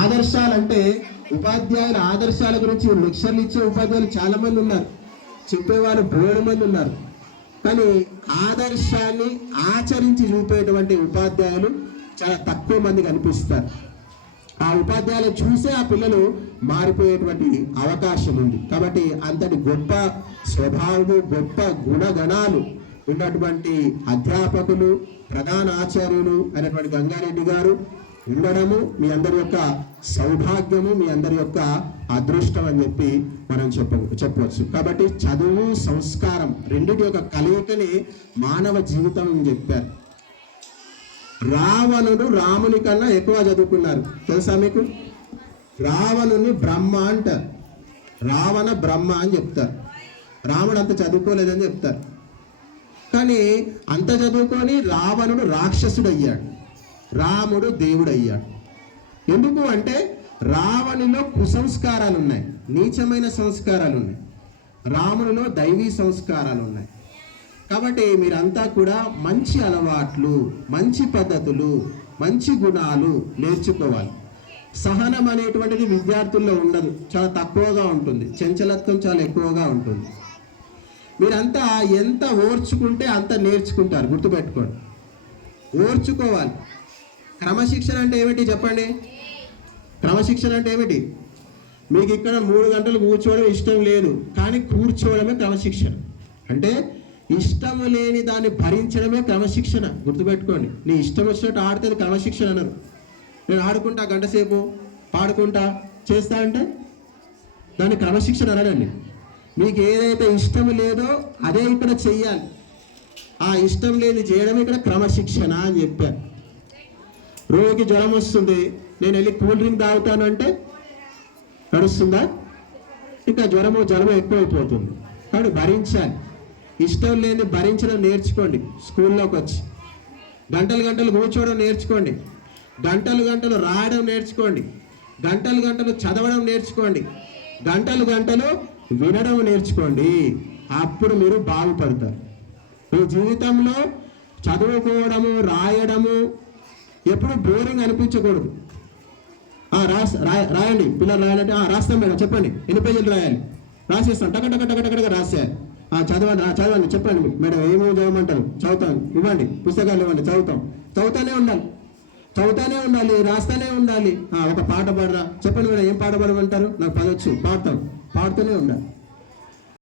ఆదర్శాలంటే ఉపాధ్యాయుల ఆదర్శాల గురించి లెక్చర్లు ఇచ్చే ఉపాధ్యాయులు చాలా మంది ఉన్నారు, చెప్పేవాళ్ళు బోడు మంది ఉన్నారు. కానీ ఆదర్శాన్ని ఆచరించి చూపేటువంటి ఉపాధ్యాయులు చాలా తక్కువ మంది కనిపిస్తారు. ఆ ఉపాధ్యాయులు చూసే ఆ పిల్లలు మారిపోయేటువంటి అవకాశం ఉంది. కాబట్టి అంతటి గొప్ప స్వభావము, గొప్ప గుణగణాలు ఉన్నటువంటి అధ్యాపకులు, ప్రధాన ఆచార్యులు అయినటువంటి గంగారెడ్డి గారు ఉండడము మీ అందరి యొక్క సౌభాగ్యము, మీ అందరి యొక్క అదృష్టం అని చెప్పి మనం చెప్పవచ్చు. కాబట్టి చదువు, సంస్కారం రెండింటి యొక్క కలయికని మానవ జీవితం అని చెప్పారు. రావణుడు రాముని కన్నా ఎక్కువ చదువుకున్నారు, తెలుసా మీకు? రావణుని బ్రహ్మ అంటారు, రావణ బ్రహ్మ అని చెప్తారు. రాముడు అంత చదువుకోలేదని చెప్తారు. కానీ అంత చదువుకొని రావణుడు రాక్షసుడు అయ్యాడు, రాముడు దేవుడు అయ్యాడు. ఎందుకు అంటే రావణులో కుసంస్కారాలు ఉన్నాయి, నీచమైన సంస్కారాలు ఉన్నాయి. రామునిలో దైవీ సంస్కారాలు ఉన్నాయి. కాబట్టి మీరంతా కూడా మంచి అలవాట్లు, మంచి పద్ధతులు, మంచి గుణాలు నేర్చుకోవాలి. సహనం అనేటువంటిది విద్యార్థుల్లో ఉండదు, చాలా తక్కువగా ఉంటుంది. చంచలత్వం చాలా ఎక్కువగా ఉంటుంది. మీరంతా ఎంత ఓర్చుకుంటే అంత నేర్చుకుంటారు, గుర్తుపెట్టుకోండి. ఓర్చుకోవాలి. క్రమశిక్షణ అంటే ఏమిటి చెప్పండి? క్రమశిక్షణ అంటే ఏమిటి? మీకు ఇక్కడ 3 గంటలు కూర్చోవడం ఇష్టం లేదు, కానీ కూర్చోవడమే క్రమశిక్షణ. అంటే ఇష్టం లేని దాన్ని భరించడమే క్రమశిక్షణ, గుర్తుపెట్టుకోండి. నీ ఇష్టం వచ్చినట్టు ఆడితే క్రమశిక్షణ అన్నారు. నేను ఆడుకుంటా, గంట సేపు పాడుకుంటా చేస్తా అంటే దాన్ని క్రమశిక్షణ అనరండి. మీకు ఏదైతే ఇష్టం లేదో అదే ఇక్కడ చెయ్యాలి. ఆ ఇష్టం లేని చేయడం ఇక్కడ క్రమశిక్షణ అని చెప్పారు. రోజుకి జ్వరం వస్తుంది, నేను వెళ్ళి కూల్ డ్రింక్ తాగుతాను అంటే నడుస్తుందా? ఇంకా జ్వరము జలము ఎక్కువైపోతుంది. కాబట్టి భరించాలి. ఇష్టం లేని భరించడం నేర్చుకోండి. స్కూల్లోకి వచ్చి గంటలు గంటలు కూర్చోవడం నేర్చుకోండి, గంటలు గంటలు రాయడం నేర్చుకోండి, గంటలు గంటలు చదవడం నేర్చుకోండి, గంటలు గంటలు వినడం నేర్చుకోండి. అప్పుడు మీరు బాగుపడతారు. మీ జీవితంలో చదువుకోవడము, రాయడము ఎప్పుడు బోరింగ్ అనిపించకూడదు. రాయండి, పిల్లలు రాయాలంటే రాస్తాం మేడం, చెప్పండి ఎన్ని పేజీలు రాయాలి, రాసేస్తాం, టకటక రాసేయాలి. చదవండి చెప్పండి మేడం, ఏమో చదవమంటారు, చదువుతాను, ఇవ్వండి పుస్తకాలు ఇవ్వండి, చదువుతానే ఉండాలి, రాస్తానే ఉండాలి. ఒక పాట పాడరా, చెప్పండి మేడం, ఏం పాట పాడమంటారు? నాకు పదవచ్చు, పాడుతూనే ఉండాలి.